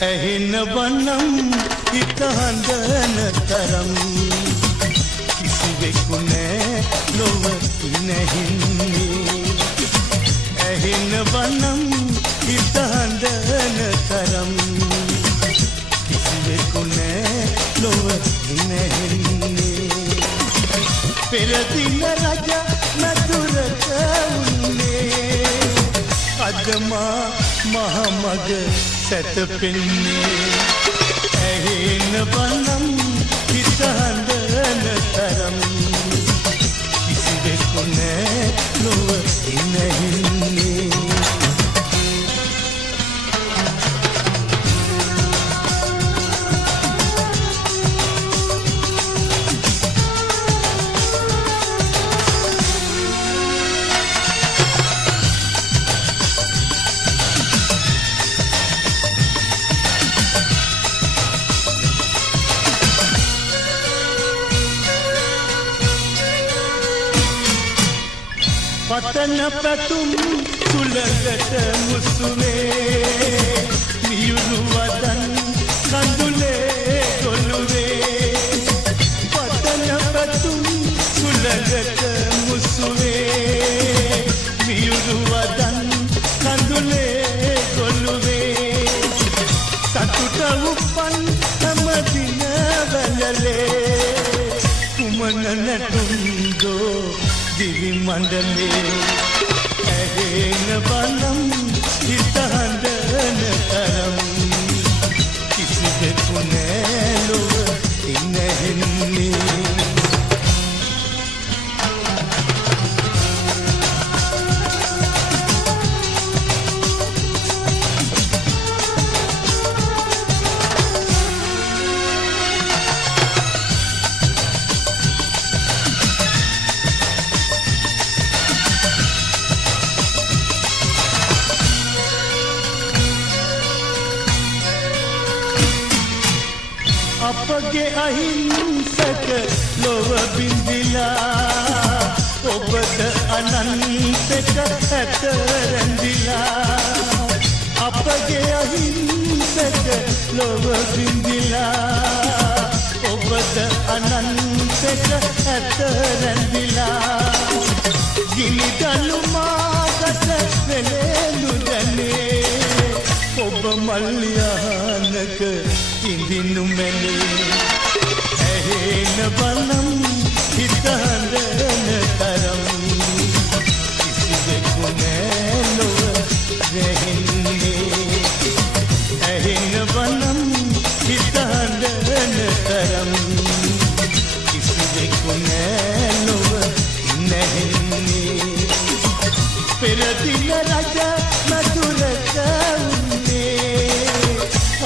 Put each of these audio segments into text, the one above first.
ඇහෙන වනම් හිත හඳන තරම් කිසිවෙකු නෑ නොව නැහින්නේ ඇහෙන වනම් හිත හඳන තරම් කිසිවෙකු නෑ නොව නැහින්නේ පෙරදින රජ නතුරට උන්නේ අදමා මහමග සැතපෙන්නේ ඇහෙන වනම් හිත හඳන තරම් කිසිවෙකු නෑ නොව නැහින්නේ පතන පැතුම් සුළඟට මුසුවේ මියුරු වදන් කඳුලේ ගොළුවේ පතන පැතුම් සුළඟට මුසුවේ මියුරු වදන් කඳුලේ ගොළුවේ සතුට උපන් හැමදින වැළලේ කුමන නැටුම්දෝ දිවි මණ්ඩලේ ඇහෙන වනම් හිත හඳන තරම් කිසිවෙකු නෑ ලොව නැහෙන්නේ අපගේ අහිංසක ලොව බිඳිලා ඔබද අනන්තක ඇත රැඳිලා අපගේ අහිංසක ලොව බිඳිලා ඔබද අනන්තක ඇත රැඳිලා ගිනිදලු මාගට වෙලෙලු දැනේ ඔබ මල්යානක ඉඳිනු මෙලේ ඇහෙන වනම් හිත හඳන තරම් කිසිවෙකු නෑ නොව නැහින්නේ ඇහෙන වනම් හිත හඳන තරම් කිසිවෙකු නෑ නොව නැහින්නේ පෙරදින රජ නතුරට උන්නේ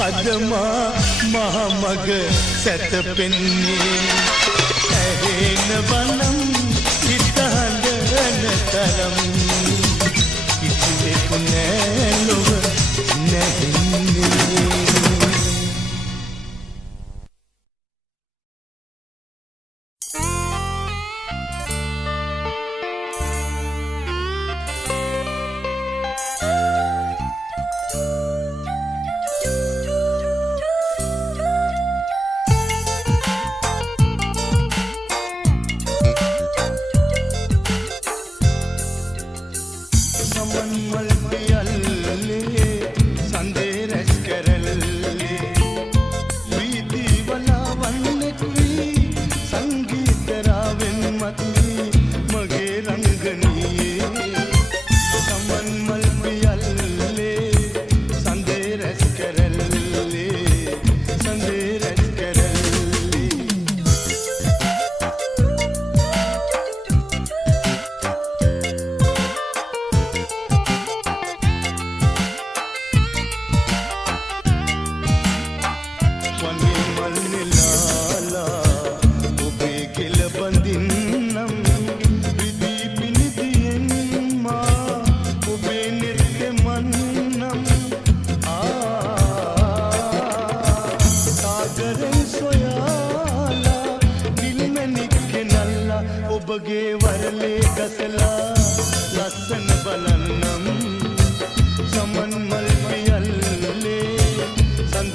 අදමා මහමග සැතපෙන්නේ ඇහෙන වනම් හිත හඳන තරම් කිසිවෙකු නෑ ලොව නැහින්නේ ඔබගේ වරලේ ගසලා ලස්සන බලන්නම් සමන් මල් පියල්ලේ සඳ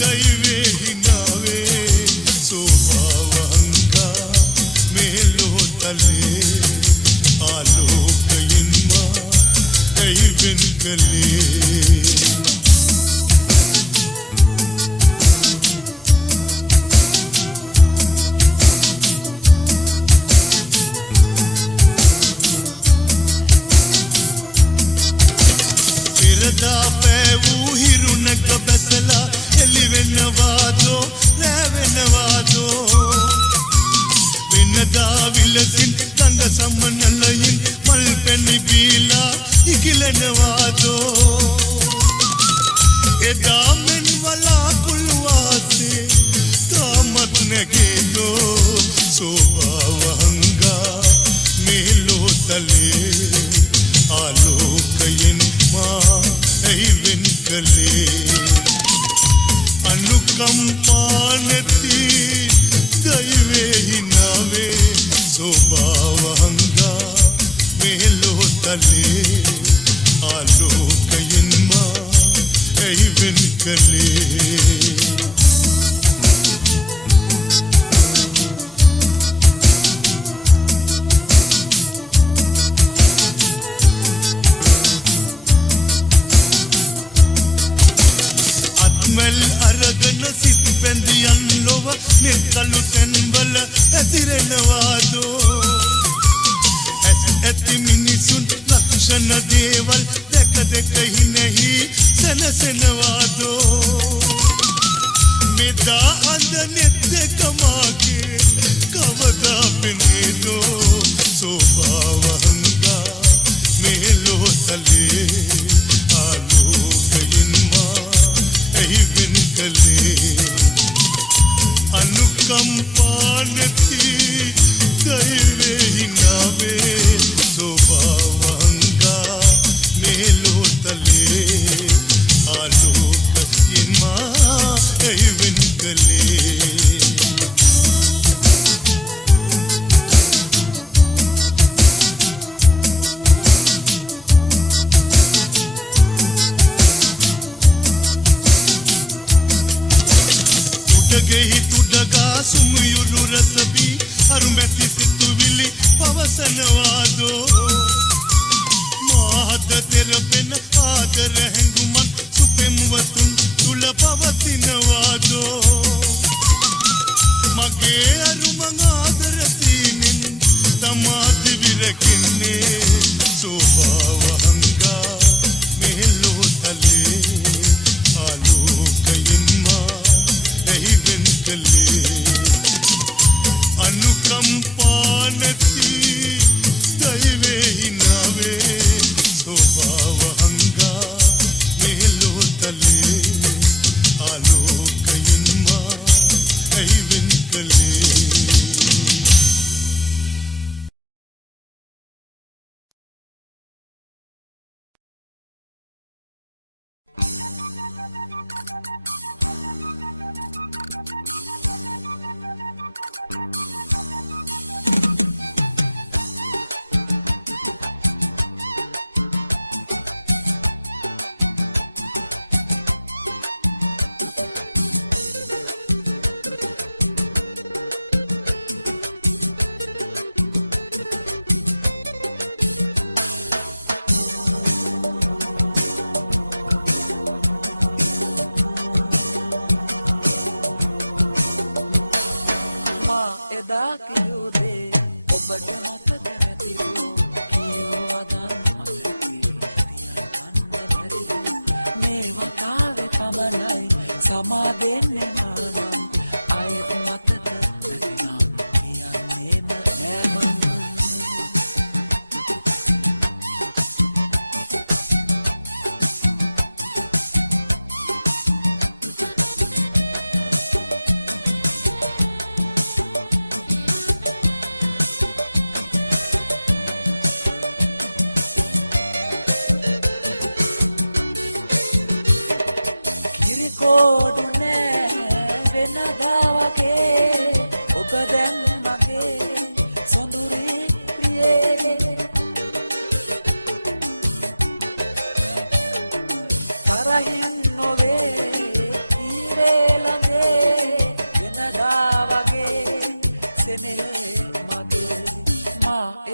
दैवे हिनावे स्वभावंगा मेलो තලේ ආලෝකයෙන් මා ඇයි වෙන් කළේ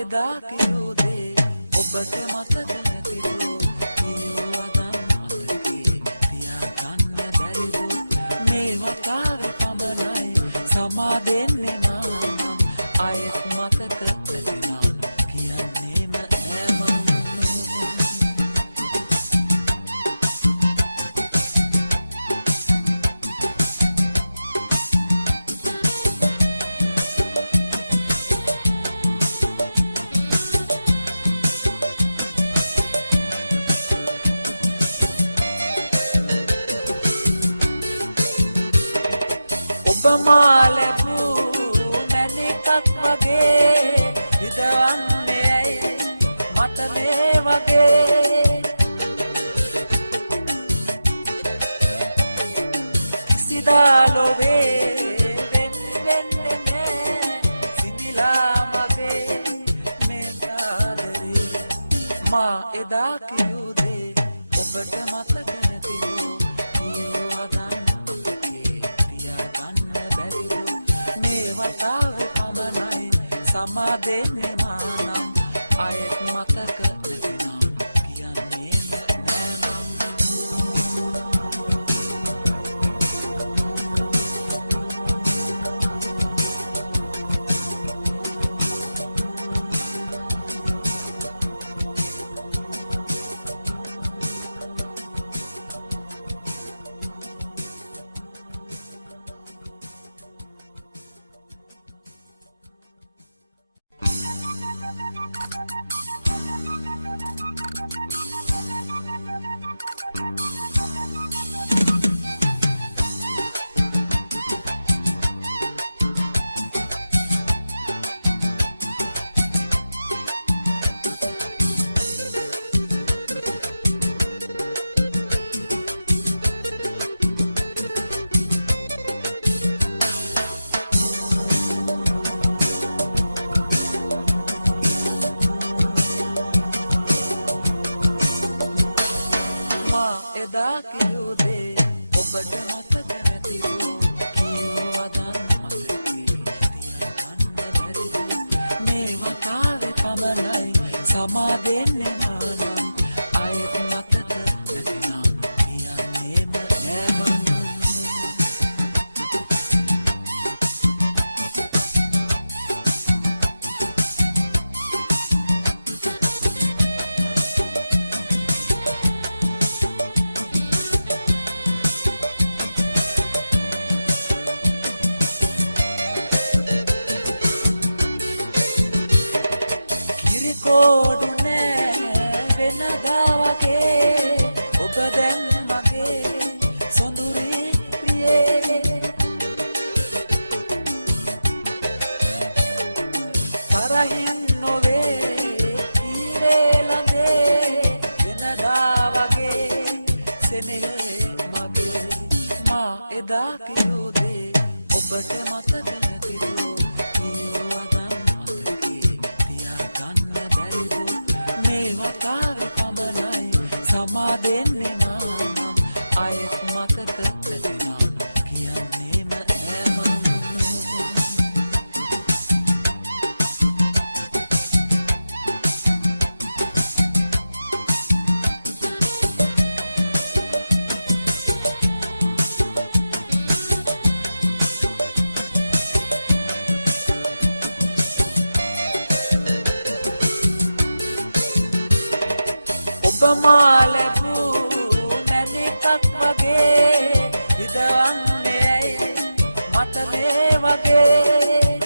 එදා කියූ දේ ඔබට මතක නැතිද කියූ අදම් මතකේ තියාගන්න බැරිද මේ වතාවේ පමණයි සමා දෙන්නේ මානම් අයත් මතක නැතිනම් කියන්නේම නෑ මම ඔබමා ලැබූ මැණිකක් වගේ හිතවන්නේ ඇයි මට මේ වගේ කිසිදා ලොවේ වෙන් වෙන්නේ නෑ සිදිලා මගේ මේ කාදරේ මා එදා කියූ දේ ඔබට මතක සමා දෙන්නේ මානම් අයත් මතක නැතිනම් කියන්නේම නෑ එදා කියූ දේ ඔබට මතක නැතිද කියූ අදම් මතකේ තියාගන්න බැරිද මේ වතාවේ පමණයි සමා දෙන්නේ මානම් අයත් මතක නැතිනම් කියන්නේම නෑ මම කෝඩු නෑ වෙනදා වගේ ඔබ දැන් මගේ සොඳුරි ප්‍රියේ තරහින් නොවේ ඊරේ ළඟේ වෙනදා වගේ සෙනෙහේ මගේ මා එදා කියූ දේ ඔබට මතක නැතිද සමා දෙන්නේ මානම් අයත් මතක නැතිනම් කියන්නේම නෑ මම ඔබමා ලැබූ මැණිකක් වගේ හිතවන්නේ ඇයි මට මේ වගේ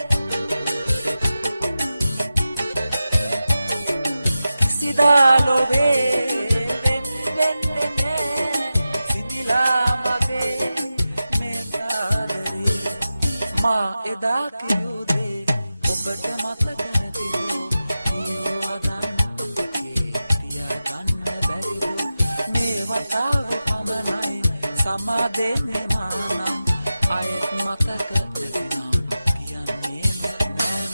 කිසිදා ලොවේ වෙන් වෙන්නේ නෑ සිදිලා මගේ මේ කාදරේ මා එදා කියූ දේ ඔබට මතක නැතිද කියූ අදම් වතාවේ පමණයි සමා දෙන්නේ මානම් අයත් මතක නැතිනම් කියන්නේම නෑ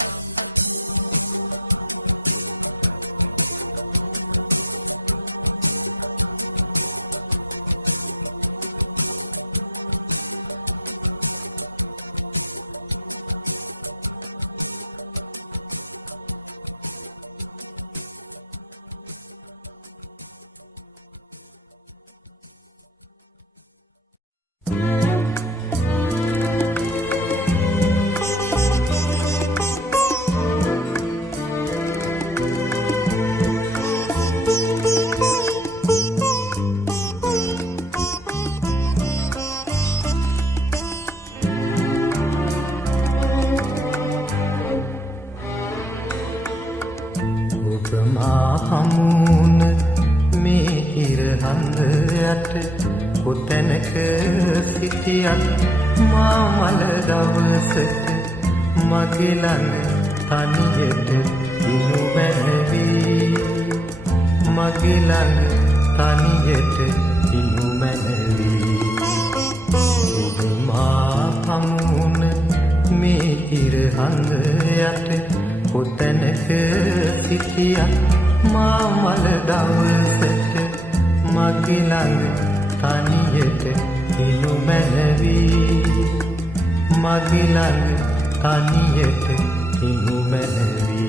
මා හමුන මේ ඉර හඳ යට කොතැනක සිටියත් මා මල දවසට මගේ ළඟ තනියට ඉනු මැනවි මගේ ළඟ තනියට ඉනු මැනවි ඔබ මා හමුන මේ ඉර හඳ යට කොතැනක සිටියත් මා මල දවසට මගේ ළඟ තනියට ඉනු මැනවි මගේ ළඟ තනියට ඉනු මැනවි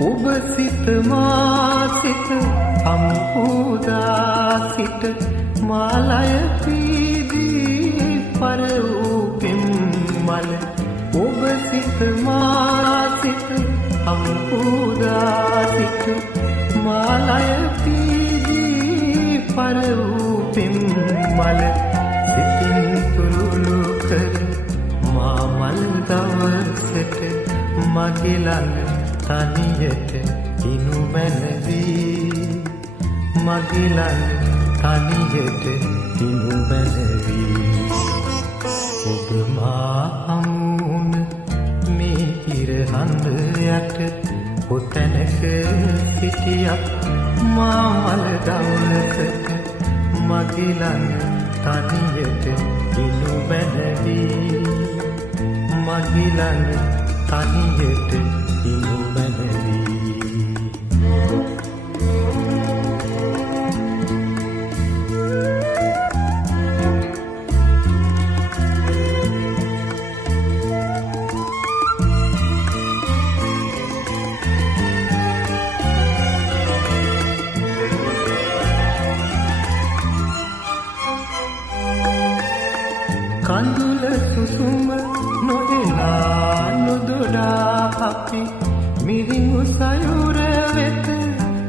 ඔබ සිත මා සිත හම්බුදා සිට මාලය පීදී පර වූ පිම්මල ඔබ සිත මා සිත හම්බුදා සිට මාලය පීදී පර වූ පිම්මල සිතින් තුරුළු කර මා මල් දවසට මගේ ළඟ තනියට ඉනු මැනවි මගේ ළඟ තනියට ඉනු මැනවි ඔබ මා හමුන මේ ඉර හඳ යට කොතැනක සිටියත් මා මල දවසට මගේ ළඟ තනියට ඉනු මැනවි මගේ ළඟ තනියට ඉනු මැනවි කඳුල සුසුම නොහෙලා නොදොඩා අපි මිරිඟු සයුර වෙත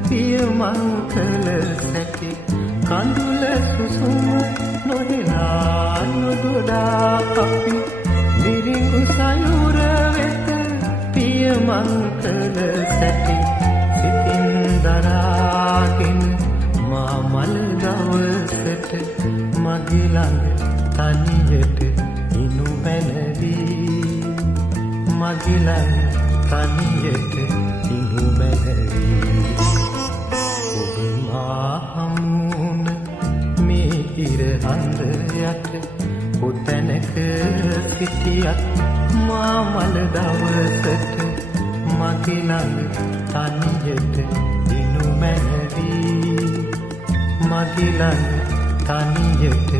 පියමන් කළ සැටි කඳුල සුසුම නොහෙලා නොදොඩා අපි මිරිඟු සයුර වෙත පියමන් කළ සැටි සිතින් දරාගෙන මා මල දවසට මගේ ළඟ තනියට ඉනු මැනවි මගේ ළඟ තනියට ඉනු මැනවි ඔබ මා හමුන මේ ඉර හඳ යට කොතැනක සිටියත් මා මල දවසට මගේ ළඟ තනියට ඉනු මැනවි මගේ ළඟ තනියට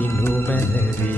ඉනු මැනවි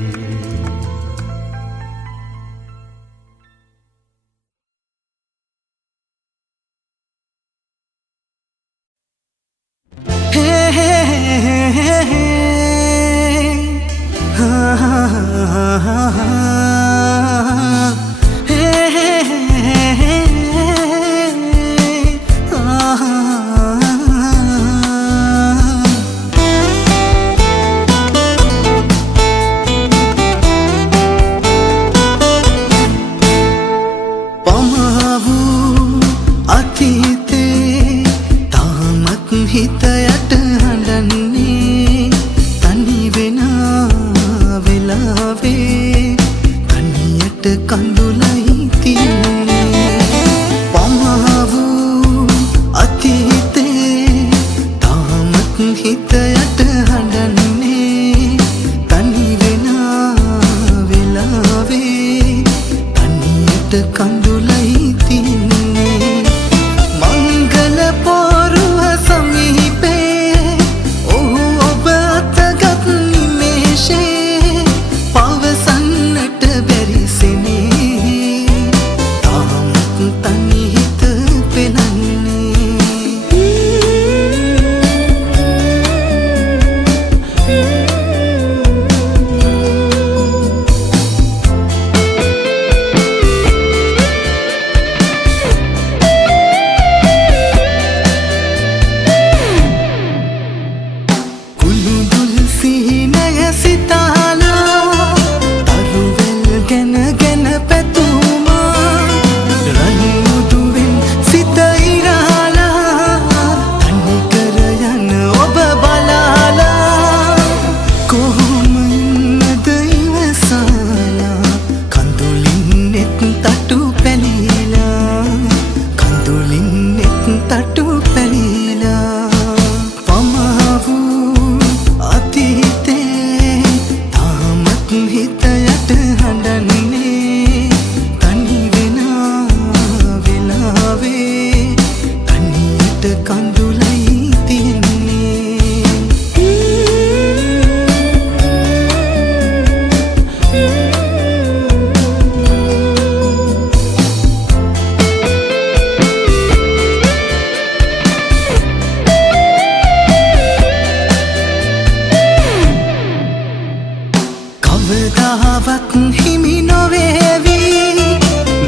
කවදාවත් හිමි නොවේවි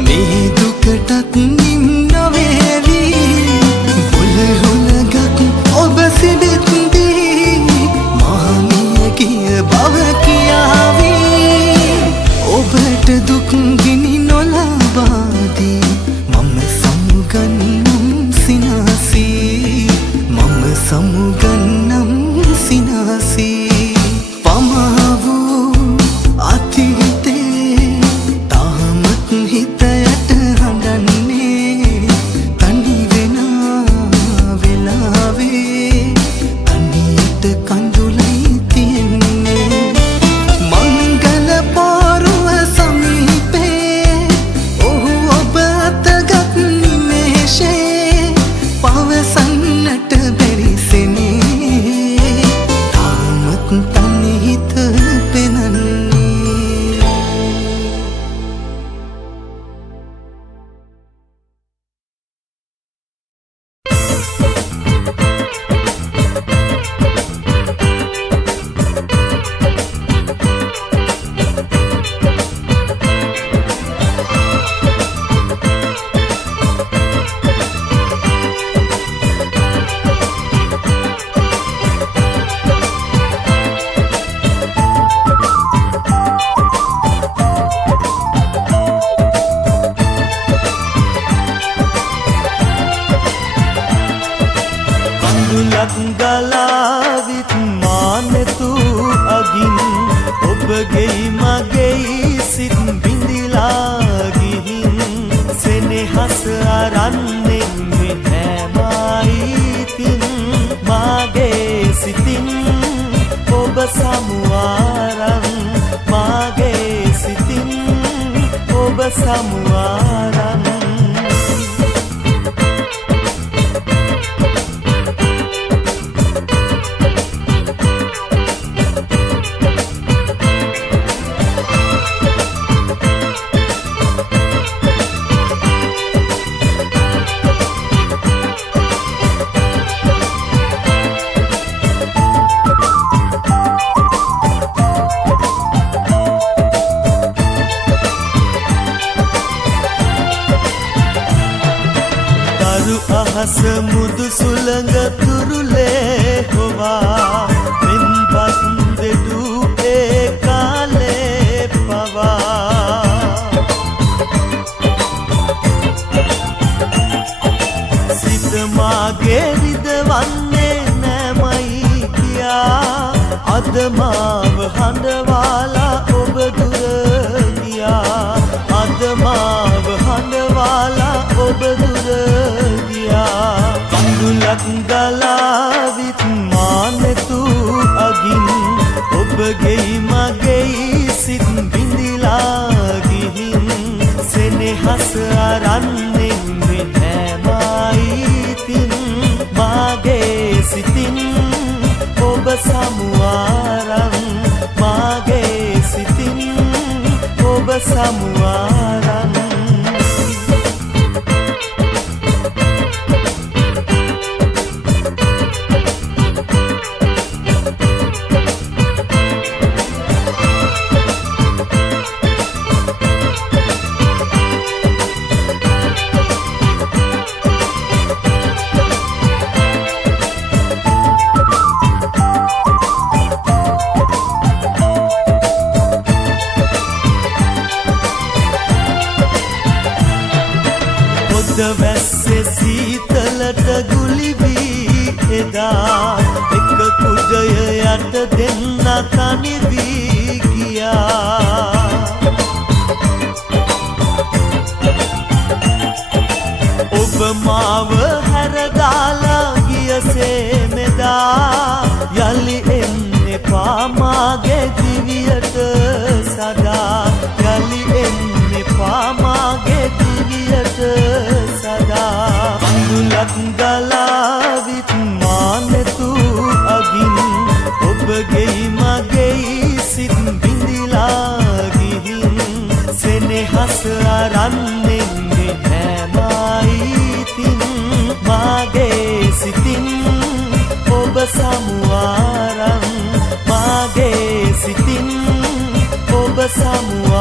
මේ දුකටත් නිම් නොවේවි මුලහුලගත් ඔබ සිවිත්දී මහමිය කිය බව කියාවි ඔබට දුක් ගිනි නොලබාදී මම සමුගන්නම් සිනාසී මම සමුගන්නම් සිනාසී පමා වූ අතීතේ තාමත් හිතයට හඬන්නේ තනි වෙන වෙලාවේ තනියට කඳුලයි තියෙන්නේ මංගල පොරුව සමීපේ ඔහු ඔබ අතගත් නිමේෂේ පවසන්නට බැරි සෙනේ තාමත් තනි හිත පෙනන්නේ කඳුලක් ගලාවිත් මානෙතු අගින් ඔබගෙයි මගෙයි සිත් බිඳිලා ගිහින් සෙනෙහස අරන්නේ නෑමයිතින් මාගේ සිතින් ඔබ සමුවාරන් මාගේ සිතින් ඔබ සමුවාරන් අහස මුදු සුළඟ තුරුලේ හොවා මෙන්පත් දෙඩු ඒ කාලේ පවා සිත මාගේ විදවන්නේ නෑමයි කියා අද මාව හඬවාලා ඔබ දුර ගියා අද මාව හඬවාලා ඔබ දුර කඳුලක් ගලාවිත් මානෙතු අගින් ඔබගෙයි මගෙයි සිත් බිඳිලා ගිහින් සෙනෙහස අරන්නේ නෑමයිතින් මාගේ සිතින් ඔබ සමුවාරන් මාගේ සිතින් ඔබ සමුවාරන් වැස්සේ සීතලට ගුලිවී එදා එක කුඩය යට දෙන්න තනි වී ගියා ඔබ මාව හැරදාලා ගියසේ මෙදා යලි එන්න එපා මාගේ දිවියට සදා යලි එන්න එපා මාගේ දිවියට සදා කඳුලක් ගලාවිත් මානෙතු සමුව